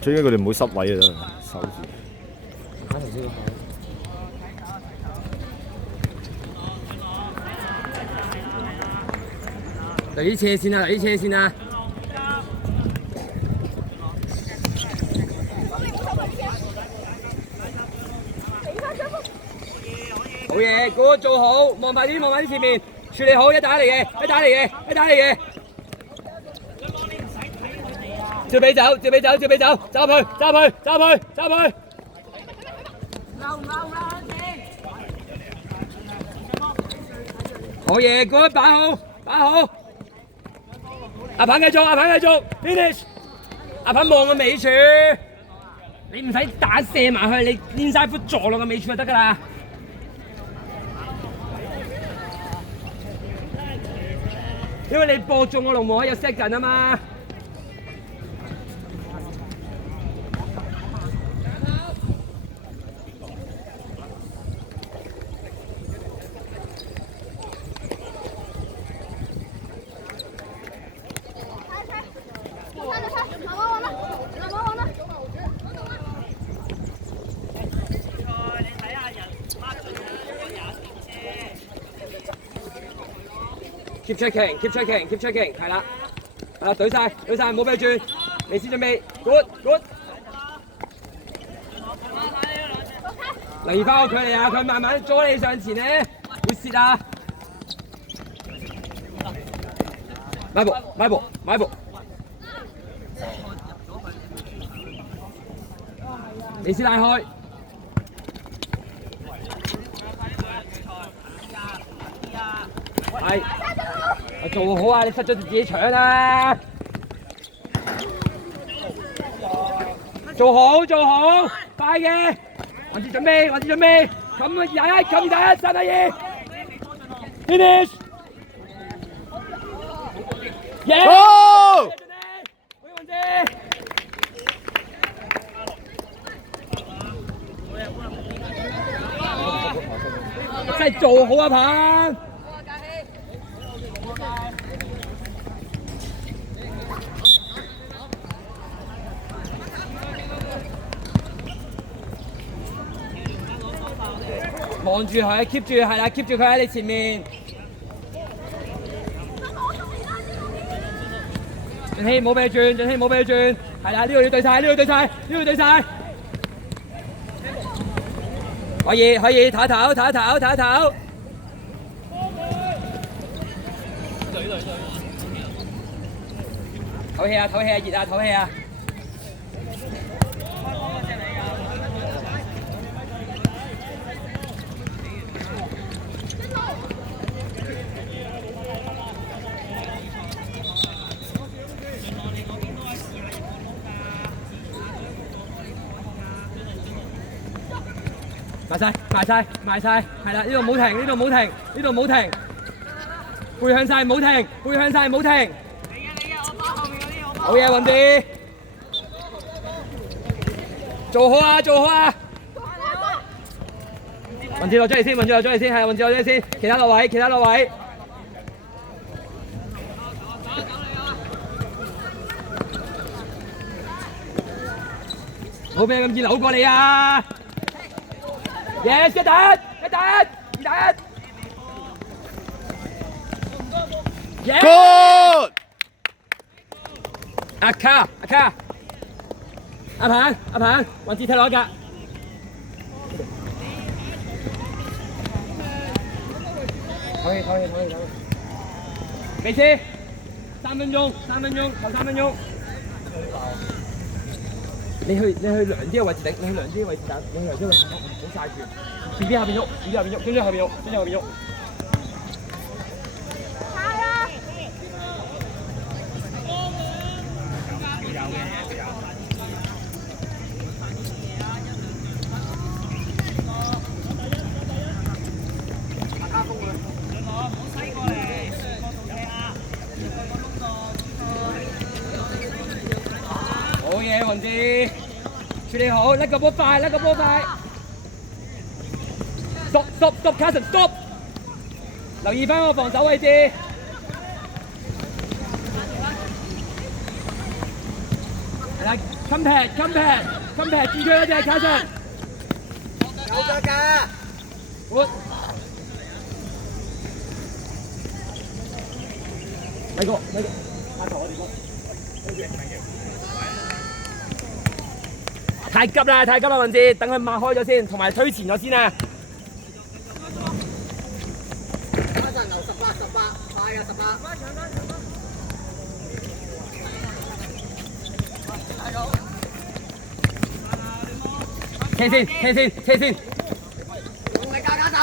最緊要佢哋唔好失位啊！守住。嚟啲車先啦，嚟啲車先啦。好嘢，嗰個做好，望埋啲，望埋啲前面，處理好，一打嚟嘅，一打嚟嘅，一打嚟嘅。照俾走，照俾走，照俾走，走佢，走佢，走佢，走佢。好嘢，嗰一擺好，擺好。阿鵬繼續，阿鵬繼續 ，finish。阿鵬望個尾柱，你唔使打射埋去，你練晒副撞落個尾柱就得㗎啦。因為你播中個龍門有 second 啊嘛。keep checking，keep checking，keep checking， 係啦，懟晒，懟晒，冇俾佢轉，未先準備 ，good good。留意翻個距離啊，佢慢慢阻你上前咧，會蝕啊。買步，買步，買步。你先拉開。係。做好啊！你失咗自己搶啊！做好，做好，快嘅！我哋準備，我哋準備，咁21，咁21，3打2 ，finish！ Go！ 真係做好啊，鵬！望住佢 ，keep 住係啦 ，keep 住佢喺你前面。俊熙冇俾佢轉，俊熙冇俾佢轉，係啦，呢度要對晒，呢度對晒，呢度對晒。可以可以，唞一唞，唞一唞，唞一唞。唞氣啊，唞氣啊，熱啊，唞氣啊！埋晒，埋晒，埋晒，係啦！呢度冇停，呢度冇停，呢度冇停，背向晒冇停，背向晒冇停。好嘢，雲迪，做好啊，做好啊！雲迪落咗嚟先，雲迪落咗嚟先，係雲迪落咗嚟先，其他落位，其他落位。冇俾咁易扭過你啊！ Yes， 一打一，一打一，二打一。Yes。Good。阿卡，阿卡，阿鵬，阿鵬，雲志踢落一格。唞氣，唞氣，唞氣，唞氣。俾車，3分鐘，3分鐘，頭3分鐘。你去涼啲嘅位置頂，你去涼啲嘅位置打，你去涼啲嘅位置打，唔好曬住。B B 後邊喐 ，B B 後邊喐，中間後邊喐，中間後邊喐。好嘢，雲志，處理好，甩個波快，甩個波快。stop， Carson，stop。留意翻個防守位置。係啦，come pad，注佢嗰隻卡神。有腳㗎。活。睇過，下球我哋講。太急啦，雲志，等佢擘開咗先，同埋推前咗先啊！卡神牛18，快啊18。車先，用力加卡神。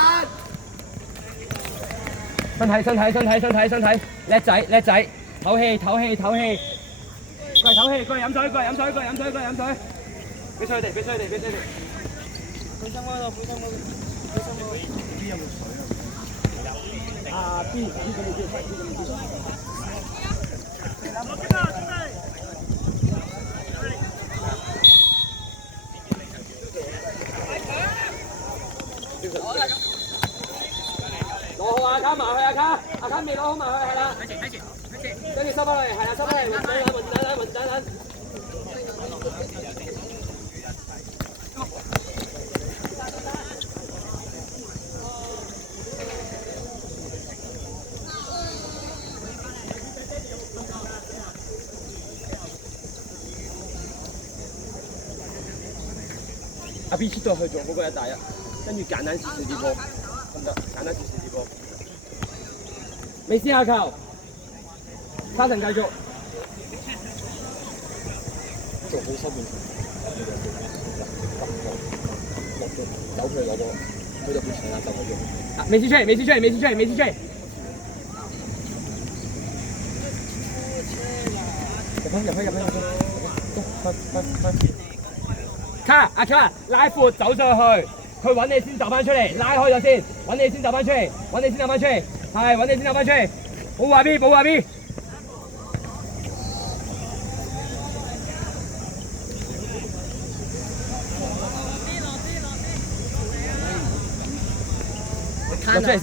身體，叻仔，唞氣，過嚟唞氣，過嚟飲水，俾水佢哋。背心嗰度。B 有冇水啊？啊 B 攞好阿卡埋去阿卡未攞好埋去係啦。跟住收翻嚟，係啦，收翻嚟，穩陣。阿 B 出到去做嗰個1打1，跟住簡單少少啲波，得唔得？簡單少少啲波。未先下球，卡神繼續。做好收面，走佢攞波，佢就變長啦，走開咗。未先出嚟。入去。阿卡拉闊走上去，佢揾你先走翻出嚟，拉開咗先，揾你先走翻出嚟，係揾你先走翻出嚟，保護阿 B。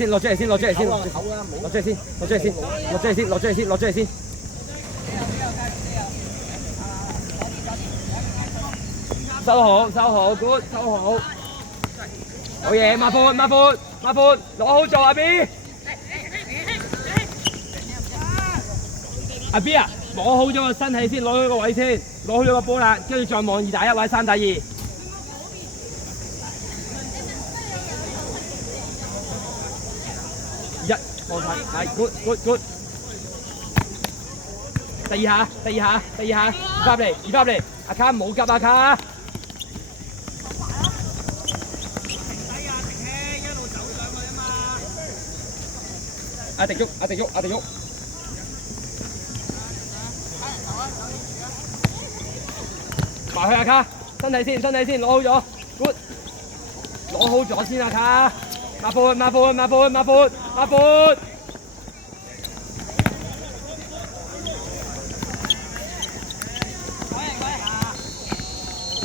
落出嚟先。收好 ，good， 收好。好嘢，抹闊，攞好做阿 B。阿 B 啊，攞好咗個身體先，攞好個位先，攞好咗個波啦，跟住再望2打1或者3打2。放開，係 good。第二下，移翻嚟，阿卡唔好急阿卡。阿迪喐，埋去阿卡，身體先，攞好咗 ，good， 攞好咗先阿卡，抹闊，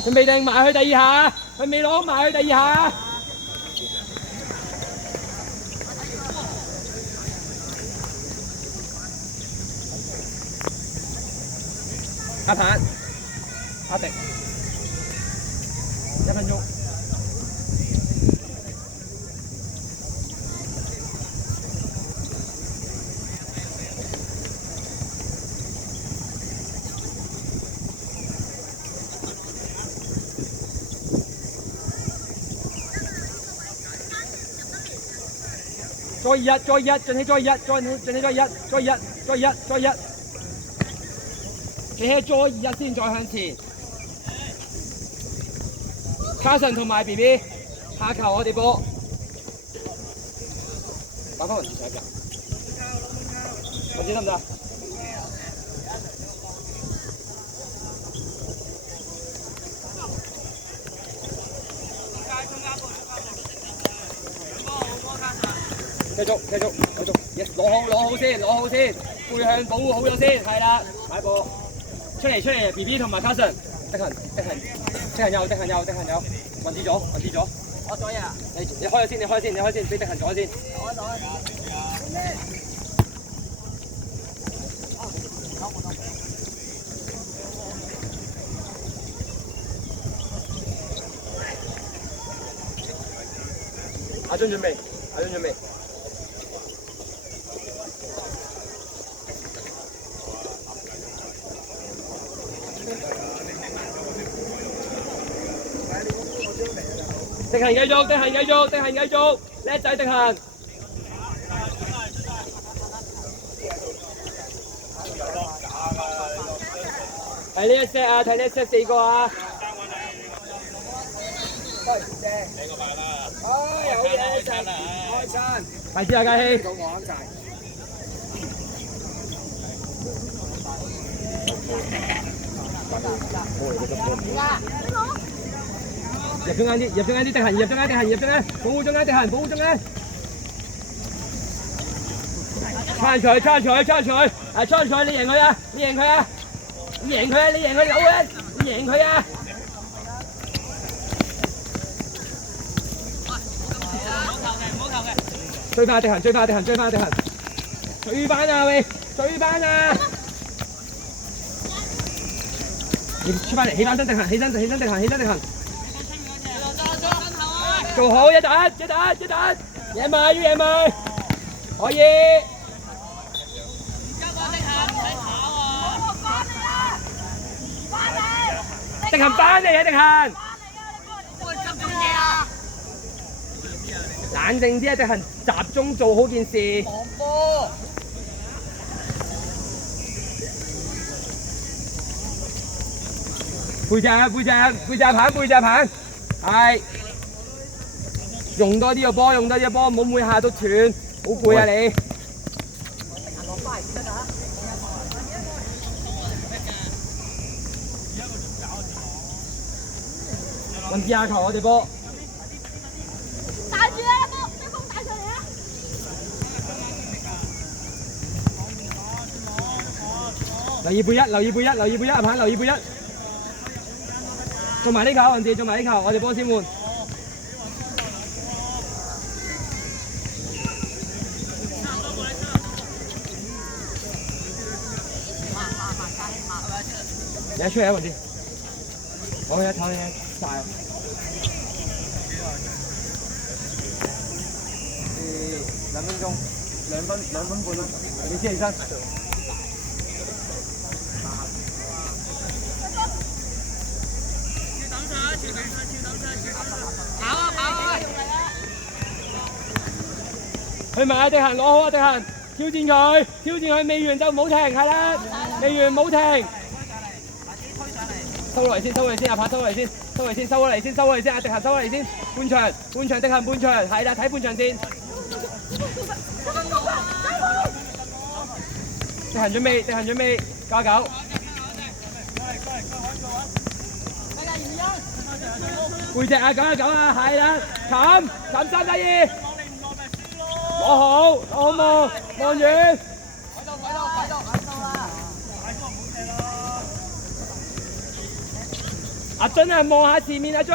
佢未定埋去第二下，佢未攞埋去第二下。阿鵬、阿迪，1分鐘。再2，進起再2，你係再2先，再向前。卡神同埋 BB， 下球我哋波。打翻雲字上一格。雲字得唔得？繼續 ，yes， 攞好先，背向保護好咗先，係啦，買波。出嚟 ，BB 同埋卡神，得閒有，運字咗，我左呀。你開咗先，俾得閒咗先。俊準備，阿俊準備。定行繼續，定行繼續，定行繼續，叻仔定行。睇呢一 set 啊，睇呢一 set 4個啊。有嘢食，開餐。快啲啊，嘉希！入中間啲，入中間啲定行，入中間定行，入中間，保護中間定行，保護中間。撐佢，撐佢，撐佢，啊撐佢！你贏佢啊！你贏佢啊！你贏佢啊！你贏佢扭啊！你贏佢啊！追翻定行，追翻定行，追翻定行，追翻啊喂！追翻啊！你出翻嚟，起翻身定行，起身定行，起身定行。做好一打，一打，一打，贏埋要贏埋，可以。定行翻嚟啊！定行。冷靜啲啊！定行，集中做好件事。防波。背脊啊！背脊啊！背脊棒！背脊棒。係。用多啲個波，用多啲個波，唔好每下都斷，好攰啊你。揾啲下球我哋波。帶住啊！波，將風帶上嚟啊！留意背一，留意背一，留意背一，阿鵬留意背一。做埋呢球，雲志做埋呢球，我哋波先換。你出嚟啊，雲志！我去一唞嘢，曬。2分鐘，2分半啦，你先起身。跑啊跑啊！去埋啊！定行攞好啊！定行，挑戰佢，挑戰佢，未完就唔好停，係啦，未完唔好停。收落嚟先，收落嚟先，阿柏收落嚟先，收落嚟先，收落嚟先，收落嚟先，阿迪行收落嚟先，半場，半場，迪行半場，係啦，睇半場先。迪行準備，迪行準備，加9。背脊啊，9-9啊，係啦，冚3打2，攞好，攞好望，望遠。阿俊啊，望下前面，阿俊。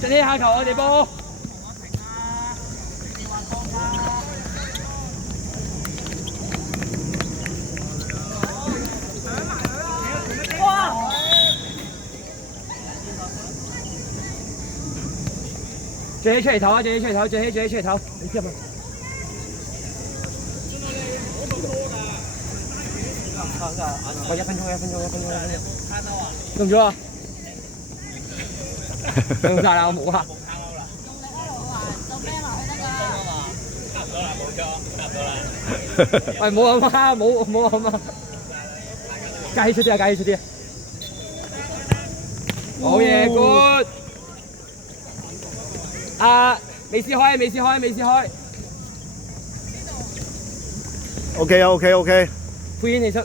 進呢下球我哋波。最起出嚟頭啊！最起出嚟頭，最起出嚟頭，你知嘛？我1分鐘，用咗啊？用晒啦，我冇啊。喂，冇咁啊，冇咁啊！加起出啲啊，加起出啲啊！好嘢 ，good！ 啊，未試開，未試開，未試開。OK 啊 ，OK OK。配煙你出。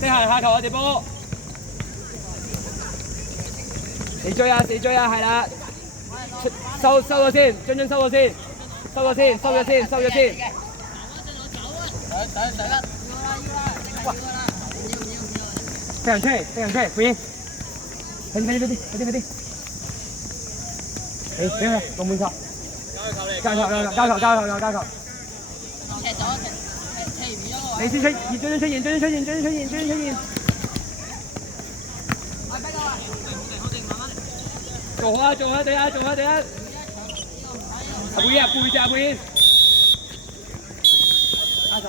你行下球我哋波。死追啊！死追啊！係啦。收咗先，津津收咗先，收咗先，收咗先，收咗先。上。哇！飛人出嚟，飛人出嚟，配煙。快啲！俾佢，落滿球。交球交球。踢咗踢完咗個位。你先出現，追出現。做好地啊！阿貝啫，阿貝。握手。